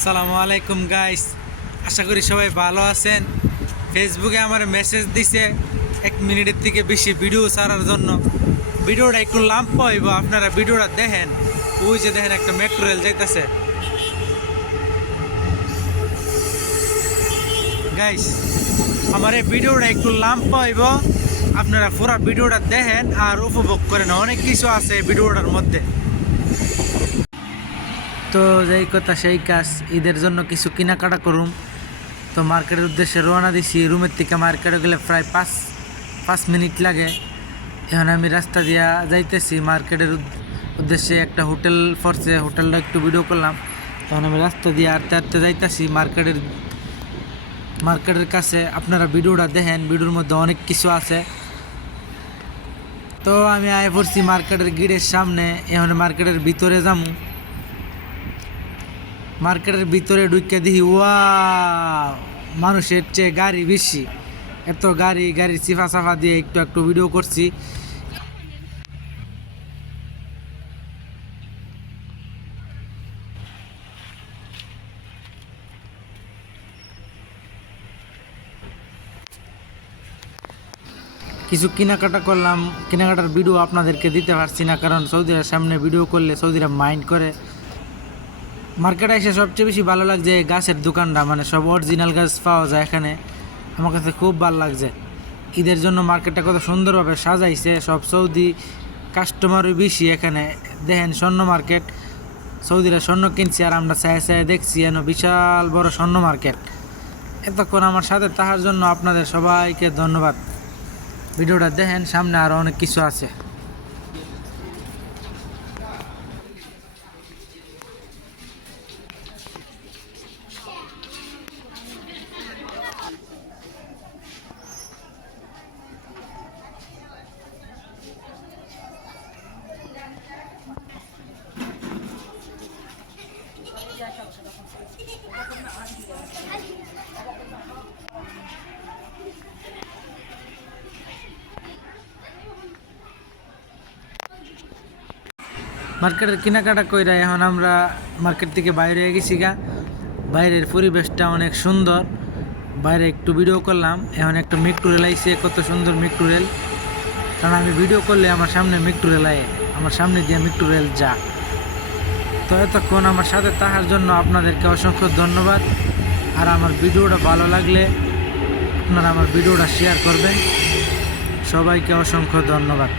আসসালামু আলাইকুম গাইস আশা করি সবাই ভালো আছেন। ফেসবুকে আমার মেসেজ দিছে এক মিনিটের থেকে বেশি ভিডিও ছাড়ার জন্য। ভিডিওটা একটু লাম্প হইব, আপনারা ভিডিওটা দেখেন। ওই যে দেখেন একটা মেট্রো রেল যাইতেছে। গাইস আমার এই ভিডিওটা একটু লাম্প হইব। আপনারা পুরো ভিডিওটা দেখেন আর উপভোগ করেন। অনেক কিছু আছে ভিডিওটার মধ্যে। তো যেই কথা, সেই কাজ, ঈদের জন্য কিছু কেনাকাটা করুম। তো মার্কেটের উদ্দেশ্যে রওনা দিছি। রুমের থেকে মার্কেটে গেলে প্রায় পাঁচ পাঁচ মিনিট লাগে। এখন আমি রাস্তা দিয়া যাইতেছি। মার্কেটের উদ্দেশ্যে একটা হোটেল ফরছে হোটেলটা একটু ভিডিও করলাম। তখন আমি রাস্তা দিয়ে আটতে আটতে যাইতেছি। মার্কেটের মার্কেটের কাছে আপনারা ভিডিওটা দেখেন। ভিডিওর মধ্যে অনেক কিছু আছে। তো আমি আয় পড়ছি মার্কেটের গিড়ের সামনে। এখন মার্কেটের ভিতরে যামু। মার্কেটের ভিতরে ঢুকে দেখি ওয়া মানুষের চেয়ে গাড়ি বেশি। এত গাড়ি চিফা সাফা দিয়ে একটু একটু ভিডিও করছি। কিছু কেনাকাটা করলাম, কেনাকাটার ভিডিও আপনাদেরকে দিতে পারছি না, কারণ সৌদিরা সামনে ভিডিও করলে সৌদিরা মাইন্ড করে। মার্কেটে এসে সবচেয়ে বেশি ভালো লাগছে এই গাছের দোকানটা মানে সব অরিজিনাল গাছ পাওয়া যায় এখানে। আমার কাছে খুব ভালো লাগছে। ঈদের জন্য মার্কেটটা কত সুন্দরভাবে সাজাইছে, সব সৌদি কাস্টমারই বেশি এখানে। দেখেন স্বর্ণ মার্কেট সৌদিরা স্বর্ণ কিনছি আর আমরা চায় চায় দেখছি যেন বিশাল বড় স্বর্ণ মার্কেট এতক্ষণ আমার সাথে তাহার জন্য আপনাদের সবাইকে ধন্যবাদ। ভিডিওটা দেখেন, সামনে আরও অনেক কিছু আছে। মার্কেটের কেনাকাটা কইরা এখন আমরা মার্কেট থেকে বাইরে হয়ে গেছি গা। বাইরের পরিবেশটা অনেক সুন্দর। বাইরে একটু ভিডিও করলাম, এখন একটা মেট্রো রেল আইসে কত সুন্দর মেট্রো রেল। কারণ আমি ভিডিও করলে আমার সামনে মেট্রো রেল আয়, আমার সামনে দিয়ে মেট্রো রেল যা। তো এতক্ষণ আমার সাথে তাহার জন্য আপনাদেরকে অসংখ্য ধন্যবাদ। আর আমার ভিডিওটা ভালো লাগলে আপনারা আমার ভিডিওটা শেয়ার করবেন। সবাইকে অসংখ্য ধন্যবাদ।